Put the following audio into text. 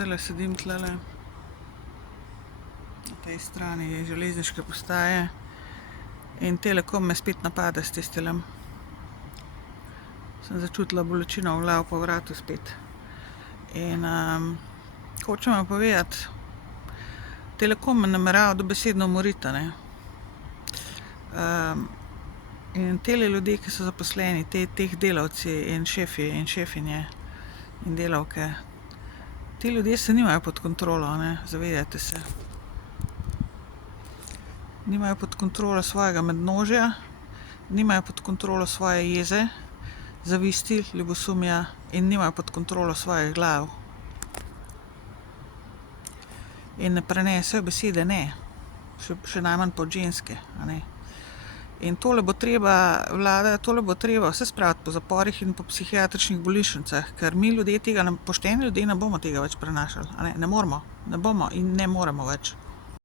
Zdajle sedim tlele na tej strani železniške postaje in Telekom me spet napade s tistilem. Sem začutila bolečino v glavi po vratu spet. In hočem vam povedati, Telekom me namerava dobesedno umoriti, a ne. In tele ljudje, ki so zaposleni, teh delavci in šefi in šefinje in delavke, ti ljudje se nimajo pod kontrolo, a ne, zavedajte se. Nimajo pod kontrolo svojega mednožja, nimajo pod kontrolo svoje jeze, zavisti, ljubosumja in nimajo pod kontrolo svojih glav. In ne prenesejo besede ne, še najmanj pa od ženske, a ne. In tole bo treba, vlada, tole bo treba vse spraviti po zaporih in po psihiatričnih bolnišnicah, ker mi pošteni ljudje ne bomo tega več prenašali, a ne, ne moremo, ne bomo in ne moremo več.